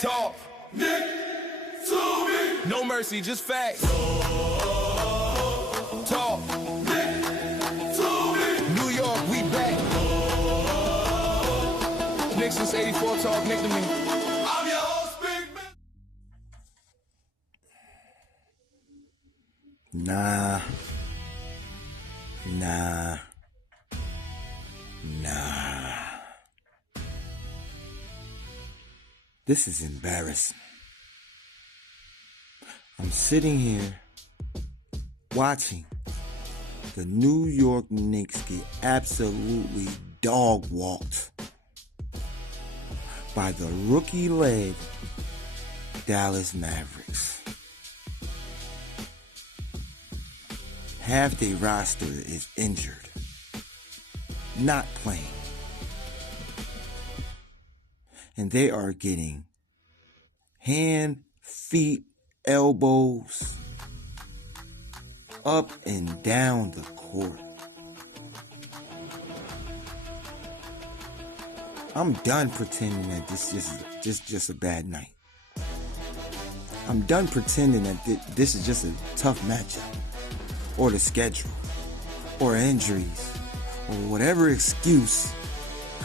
Talk Knick To Me. No mercy, just facts. Talk Knick To Me. New York, we back. Knicks since 84, Talk Knick To Me. I'm your host, Big Mizal. Nah. This is embarrassing. I'm sitting here watching the New York Knicks get absolutely dog-walked by the rookie-led Dallas Mavericks. Half their roster is injured, not playing. And they are getting hand, feet, elbows up and down the court. I'm done pretending that this is just a bad night. I'm done pretending that this is just a tough matchup, or the schedule, or injuries, or whatever excuse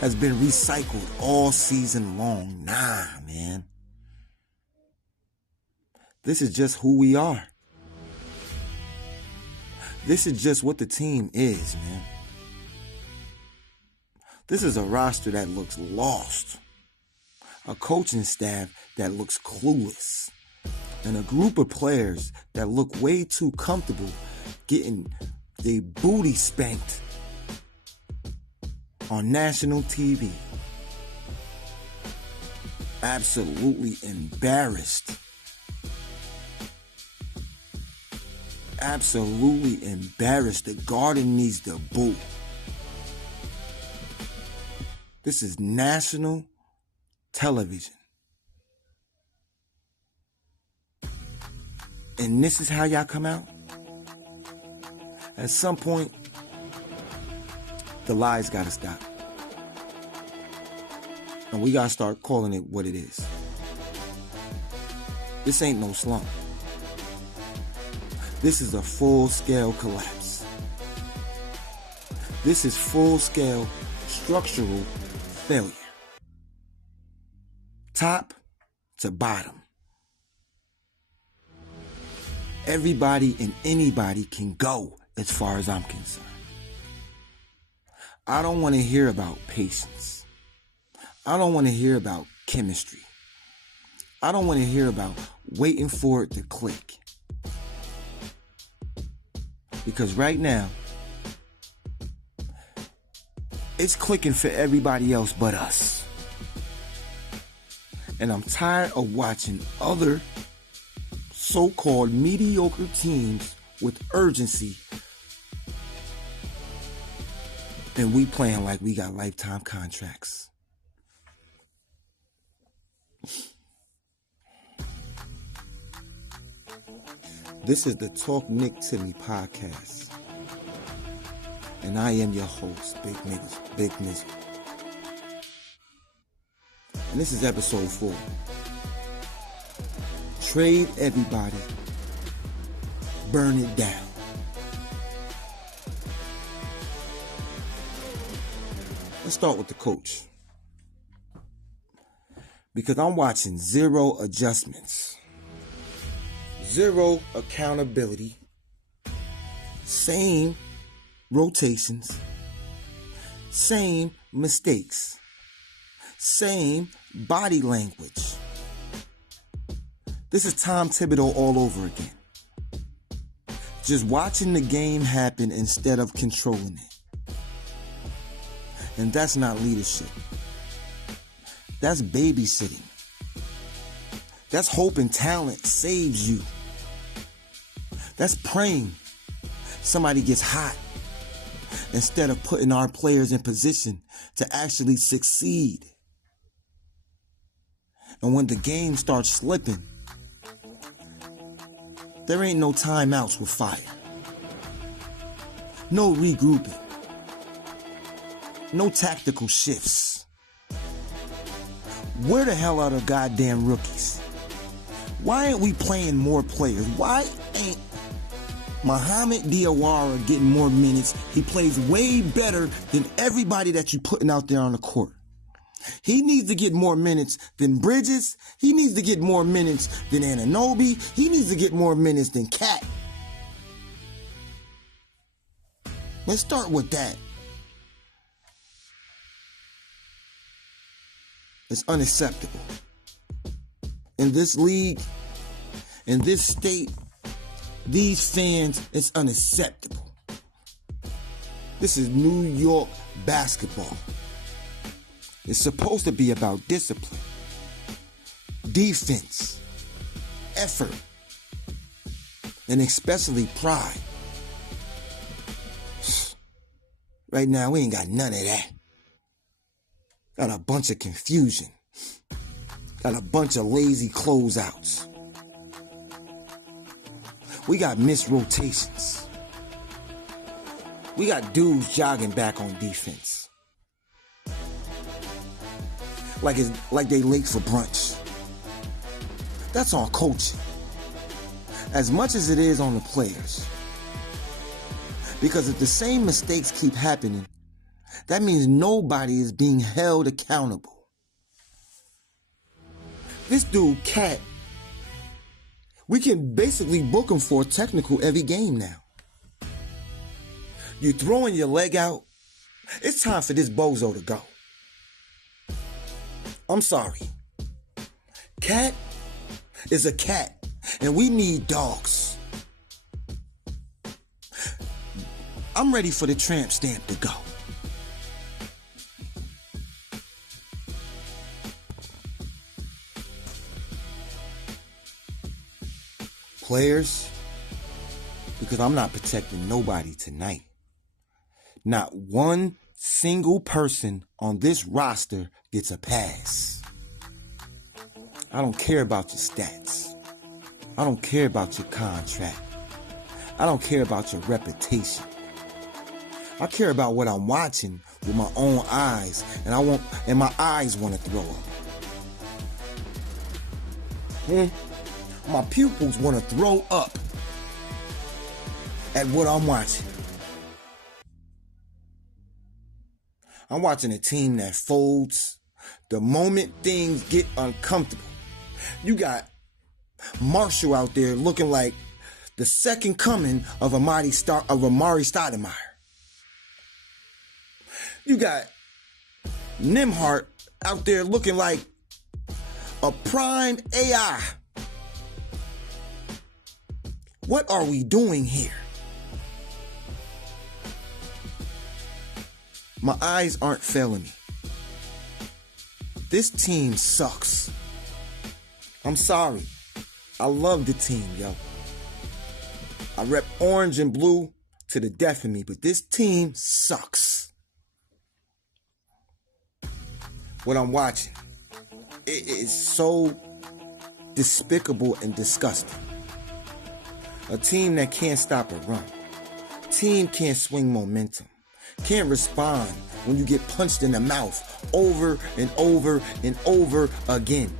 has been recycled all season long. Nah, man. This is just who we are. This is just what the team is, man. This is a roster that looks lost, a coaching staff that looks clueless, and a group of players that look way too comfortable getting their booty spanked on national TV. Absolutely embarrassed. Absolutely embarrassed. The Garden needs the boot. This is national television. And this is how y'all come out? At some point, the lies gotta stop. And we gotta start calling it what it is. This ain't no slump. This is a full-scale collapse. This is full-scale structural failure. Top to bottom. Everybody and anybody can go as far as I'm concerned. I don't want to hear about patience. I don't want to hear about chemistry. I don't want to hear about waiting for it to click. Because right now, it's clicking for everybody else but us. And I'm tired of watching other so-called mediocre teams with urgency, and we playing like we got lifetime contracts. This is the Talk Knick To Me podcast, and I am your host, Big Mizal. And this is episode 4. Trade everybody, burn it down. Let's start with the coach, because I'm watching zero adjustments, zero accountability, same rotations, same mistakes, same body language. This is Tom Thibodeau all over again. Just watching the game happen instead of controlling it. And that's not leadership. That's babysitting. That's hoping talent saves you. That's praying somebody gets hot instead of putting our players in position to actually succeed. And when the game starts slipping, there ain't no timeouts with fire. No regrouping. No tactical shifts. Where the hell are the goddamn rookies? Why ain't we playing more players? Why ain't Mohamed Diawara getting more minutes? He plays way better than everybody that you putting out there on the court. He needs to get more minutes than Bridges. He needs to get more minutes than Anunoby. He needs to get more minutes than Cat. Let's start with that. It's unacceptable. In this league, in this state, these fans, it's unacceptable. This is New York basketball. It's supposed to be about discipline, defense, effort, and especially pride. Right now, we ain't got none of that. Got a bunch of confusion. Got a bunch of lazy closeouts. We got missed rotations. We got dudes jogging back on defense. Like they late for brunch. That's on coaching. As much as it is on the players. Because if the same mistakes keep happening, that means nobody is being held accountable. This dude, Cat, we can basically book him for a technical every game now. You throwing your leg out, it's time for this bozo to go. I'm sorry. Cat is a cat, and we need dogs. I'm ready for the tramp stamp to go. Players, because I'm not protecting nobody tonight. Not one single person on this roster gets a pass. I don't care about your stats. I don't care about your contract. I don't care about your reputation. I care about what I'm watching with my own eyes, and my eyes want to throw up. My pupils want to throw up at what I'm watching. I'm watching a team that folds the moment things get uncomfortable. You got Marshall out there looking like the second coming of Amari Stoudemire. You got Nembhard out there looking like a prime AI. What are we doing here? My eyes aren't failing me. This team sucks. I'm sorry. I love the team, yo. I rep orange and blue to the death of me, but this team sucks. What I'm watching, it is so despicable and disgusting. A team that can't stop a run. Team can't swing momentum. Can't respond when you get punched in the mouth over and over and over again.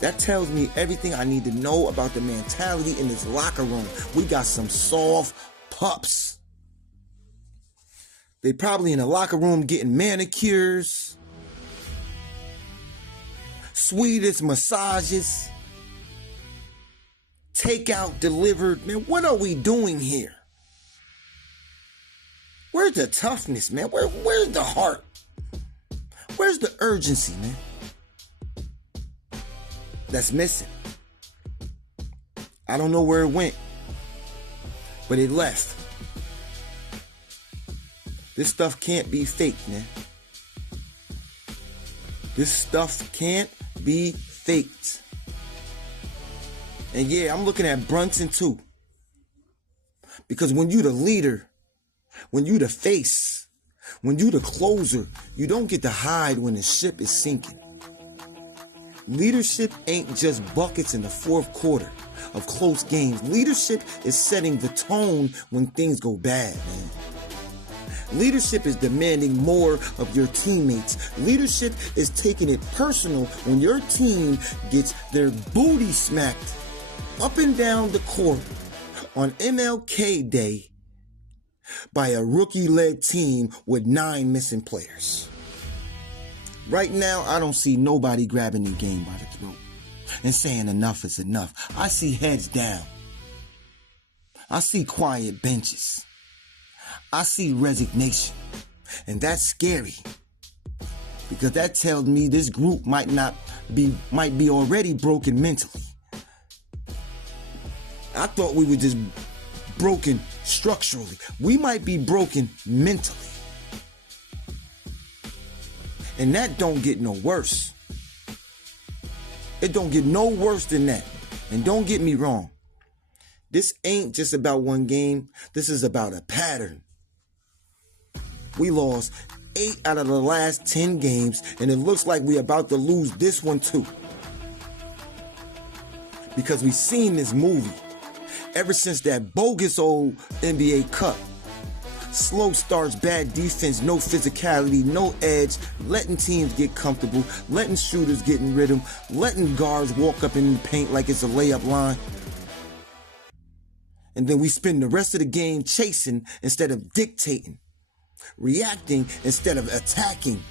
That tells me everything I need to know about the mentality in this locker room. We got some soft pups. They probably in the locker room getting manicures, sweetest massages, takeout delivered. Man, what are we doing here? Where's the toughness, man? Where's the heart? Where's the urgency, man? That's missing. I don't know where it went, but it left. This stuff can't be fake, man. This stuff can't be faked. And yeah, I'm looking at Brunson too. Because when you the leader, when you the face, when you the closer, you don't get to hide when the ship is sinking. Leadership ain't just buckets in the fourth quarter of close games. Leadership is setting the tone when things go bad, man. Leadership is demanding more of your teammates. Leadership is taking it personal when your team gets their booty smacked up and down the court on MLK Day by a rookie-led team with 9 missing players. Right now, I don't see nobody grabbing the game by the throat and saying enough is enough. I see heads down. I see quiet benches. I see resignation. And that's scary, because that tells me this group might be already broken mentally. I thought we were just broken structurally. We might be broken mentally. And that don't get no worse. It don't get no worse than that. And don't get me wrong. This ain't just about one game. This is about a pattern. We lost 8 out of the last 10 games, and it looks like we're about to lose this one too. Because we've seen this movie ever since that bogus old NBA Cup. Slow starts, bad defense, no physicality, no edge, letting teams get comfortable, letting shooters get in rhythm, letting guards walk up in the paint like it's a layup line. And then we spend the rest of the game chasing instead of dictating, reacting instead of attacking.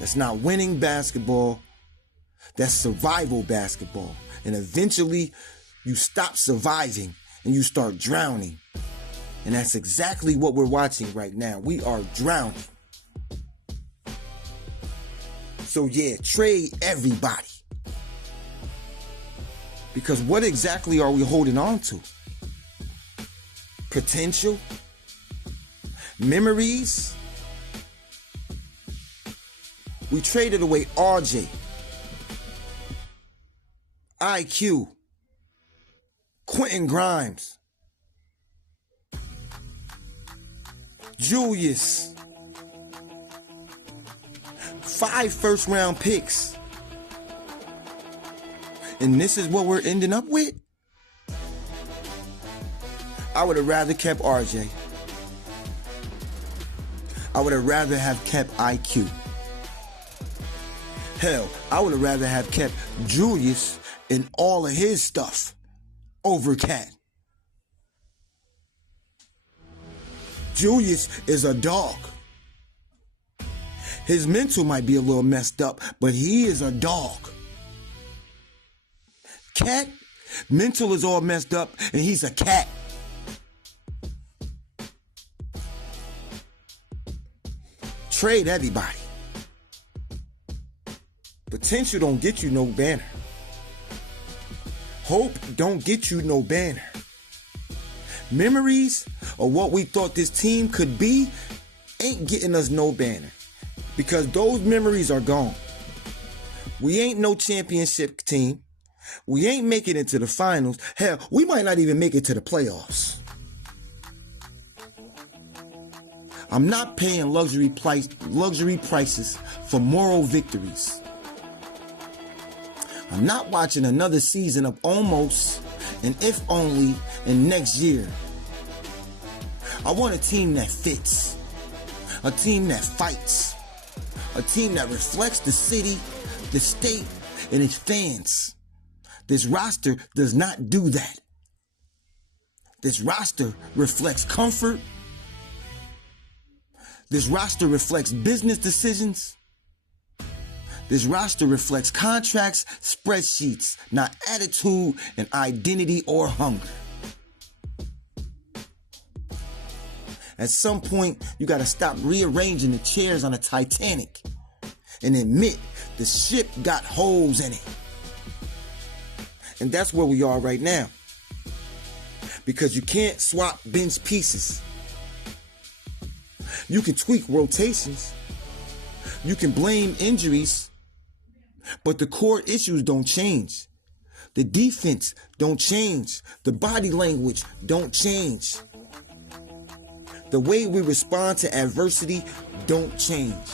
That's not winning basketball. That's survival basketball. And eventually you stop surviving and you start drowning. And that's exactly what we're watching right now. We are drowning. So yeah, trade everybody. Because what exactly are we holding on to? Potential? Memories? We traded away RJ, IQ, Quentin Grimes, Julius, 5 first-round picks. And this is what we're ending up with? I would have rather kept RJ. I would have rather have kept IQ. Hell, I would have rather have kept Julius and all of his stuff over Cat. Julius is a dog. His mental might be a little messed up, but he is a dog. Cat, mental is all messed up, and he's a cat. Trade everybody. Potential don't get you no banner. Hope don't get you no banner. Memories of what we thought this team could be ain't getting us no banner, because those memories are gone. We ain't no championship team. We ain't making it to the finals. Hell, we might not even make it to the playoffs. I'm not paying luxury prices for moral victories. I'm not watching another season of almost and if only in next year. I want a team that fits, a team that fights, a team that reflects the city, the state, and its fans. This roster does not do that. This roster reflects comfort. This roster reflects business decisions. This roster reflects contracts, spreadsheets, not attitude and identity or hunger. At some point, you gotta stop rearranging the chairs on a Titanic and admit the ship got holes in it. And that's where we are right now. Because you can't swap bench pieces. You can tweak rotations. You can blame injuries. But the core issues don't change. The defense don't change. The body language don't change. The way we respond to adversity don't change.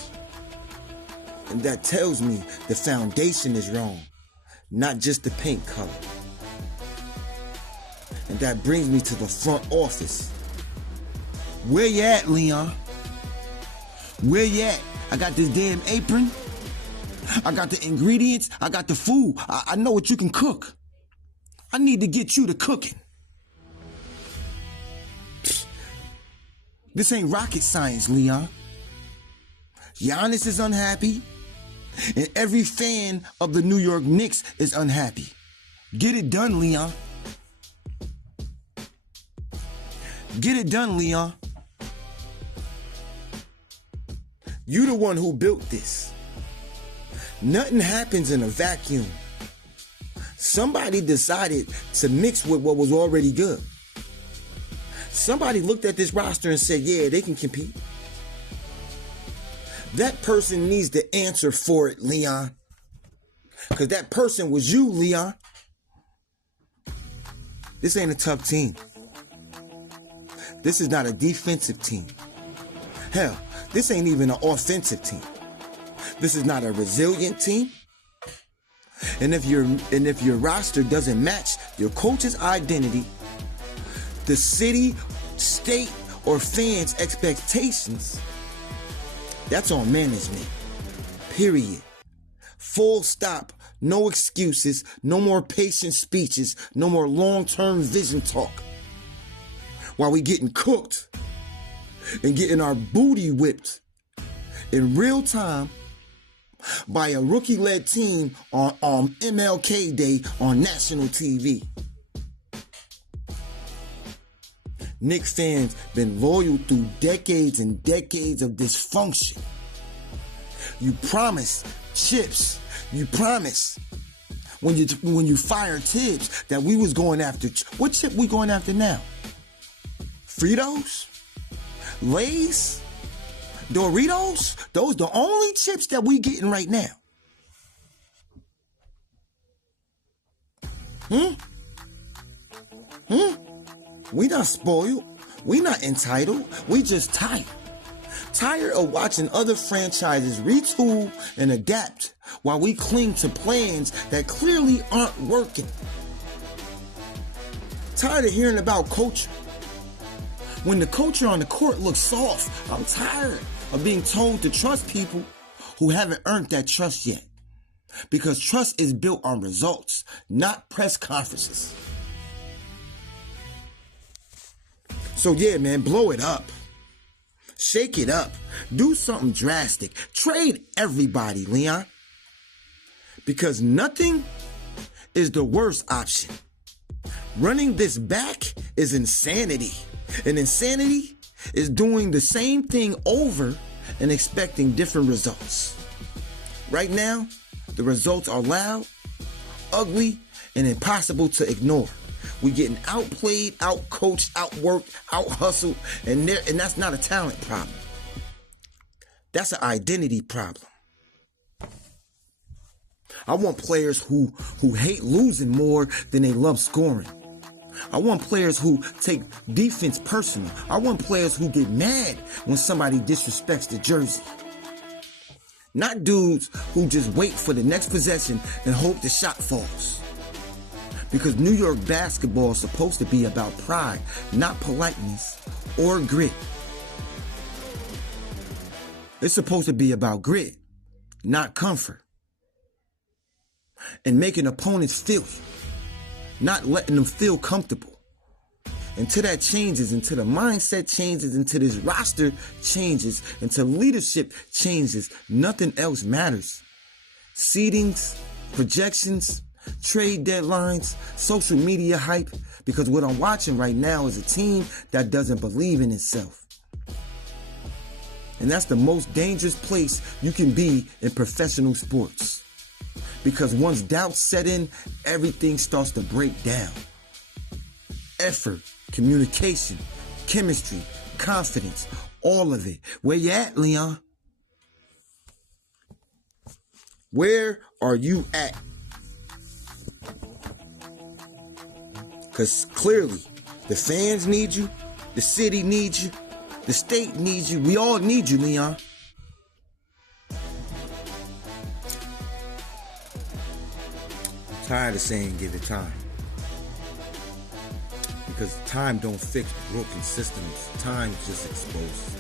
And that tells me the foundation is wrong, not just the paint color. And that brings me to the front office. Where you at, Leon? Where you at? I got this damn apron. I got the ingredients. I got the food. I know what you can cook. I need to get you to cooking. This ain't rocket science, Leon. Giannis is unhappy, and every fan of the New York Knicks is unhappy. Get it done, Leon. Get it done, Leon. You the one who built this. Nothing happens in a vacuum. Somebody decided to mix with what was already good. Somebody looked at this roster and said, yeah, they can compete. That person needs to answer for it, Leon. Because that person was you, Leon. This ain't a tough team. This is not a defensive team. Hell, this ain't even an offensive team. This is not a resilient team. And if your roster doesn't match your coach's identity, the city, state, or fans' expectations, that's on management. Period. Full stop. No excuses. No more patient speeches. No more long-term vision talk. While we getting cooked and getting our booty whipped in real time by a rookie-led team on MLK Day on national TV. Knicks fans been loyal through decades and decades of dysfunction. You promised chips. You promised when you fired Tibbs that we was going after. What chip we going after now? Fritos? Lay's? Doritos? Those the only chips that we getting right now. We not spoiled. We not entitled. We just tired. Tired of watching other franchises retool and adapt while we cling to plans that clearly aren't working. Tired of hearing about culture. When the culture on the court looks soft, I'm tired of being told to trust people who haven't earned that trust yet. Because trust is built on results, not press conferences. So yeah, man, blow it up. Shake it up. Do something drastic. Trade everybody, Leon. Because nothing is the worst option. Running this back is insanity. And insanity is doing the same thing over and expecting different results. Right now, the results are loud, ugly, and impossible to ignore. We getting outplayed, outcoached, outworked, outhustled, and that's not a talent problem. That's an identity problem. I want players who hate losing more than they love scoring. I want players who take defense personal. I want players who get mad when somebody disrespects the jersey. Not dudes who just wait for the next possession and hope the shot falls. Because New York basketball is supposed to be about pride, not politeness or grit. It's supposed to be about grit, not comfort. And making opponents feel you, not letting them feel comfortable. Until that changes, until the mindset changes, until this roster changes, until leadership changes, nothing else matters. Seedings, projections, trade deadlines, social media hype, because what I'm watching right now is a team that doesn't believe in itself. And that's the most dangerous place you can be in professional sports. Because once doubt set in, everything starts to break down. Effort, communication, chemistry, confidence, all of it. Where you at, Leon? Where are you at? Because clearly, the fans need you, the city needs you, the state needs you, we all need you, Leon. I'm tired of saying give it time. Because Because time don't fix broken systems. Time just exposes.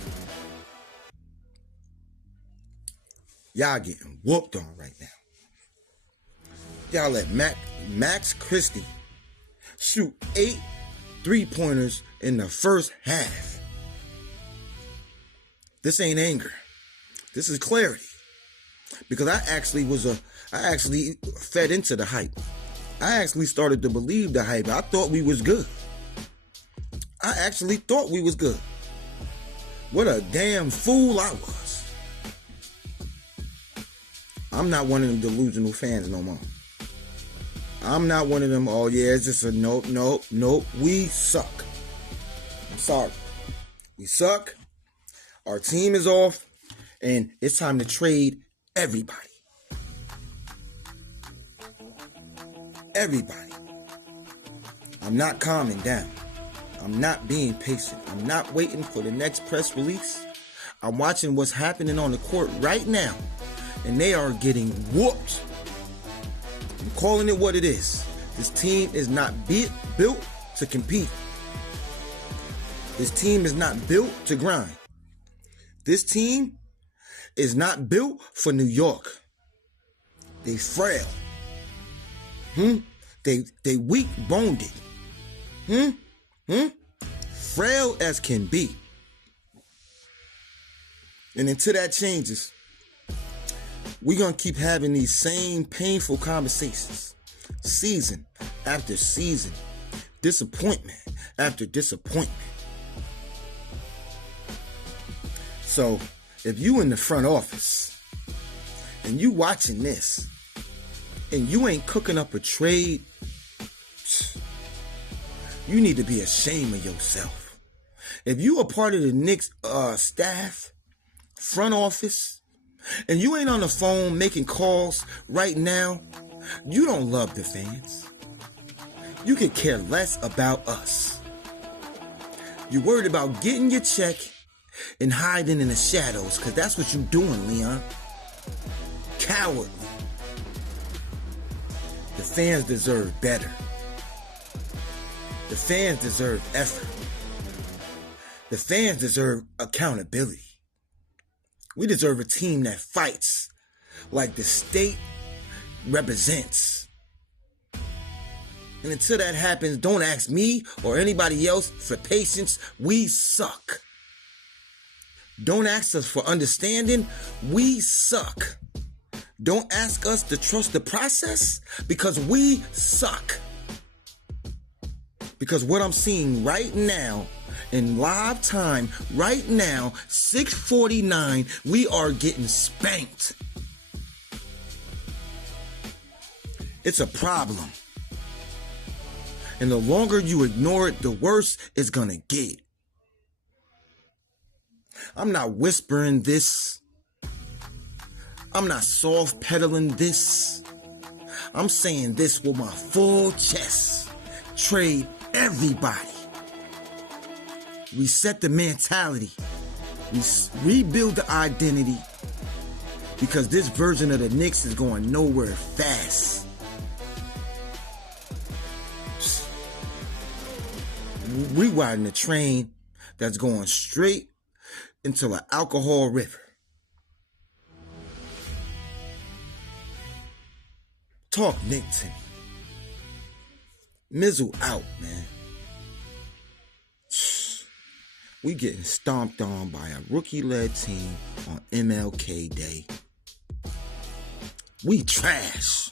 Y'all getting whooped on right now. Y'all let Max Christie shoot 8 3-pointers in the first half. This ain't anger. This is clarity. Because I actually fed into the hype. I actually started to believe the hype. I thought we was good. I actually thought we was good. What a damn fool I was. I'm not one of them delusional fans no more. I'm not one of them, oh yeah, it's just a nope. We suck. I'm sorry. We suck. Our team is off. And it's time to trade everybody. Everybody. I'm not calming down. I'm not being patient. I'm not waiting for the next press release. I'm watching what's happening on the court right now. And they are getting whooped. I'm calling it what it is. This team is not built to compete. This team is not built to grind. This team is not built for New York. They frail. They weak-boned. Frail as can be. And until that changes, we're going to keep having these same painful conversations. Season after season. Disappointment after disappointment. So, if you in the front office and you watching this and you ain't cooking up a trade, you need to be ashamed of yourself. If you are part of the Knicks staff, front office, and you ain't on the phone making calls right now, you don't love the fans. You could care less about us. You're worried about getting your check and hiding in the shadows, because that's what you're doing, Leon. Cowardly. The fans deserve better. The fans deserve effort. The fans deserve accountability. We deserve a team that fights like the state represents. And until that happens, don't ask me or anybody else for patience. We suck. Don't ask us for understanding. We suck. Don't ask us to trust the process, because we suck. Because what I'm seeing right now, in live time, right now, 6:49, we are getting spanked. It's a problem. And the longer you ignore it, the worse it's gonna get. I'm not whispering this. I'm not soft pedaling this. I'm saying this with my full chest. Trade everybody. Reset the mentality. Rebuild the identity. Because this version of the Knicks is going nowhere fast. We riding a train that's going straight into an alcohol river. Talk Knick To Me. Mizal out, man. We getting stomped on by a rookie-led team on MLK Day. We trash.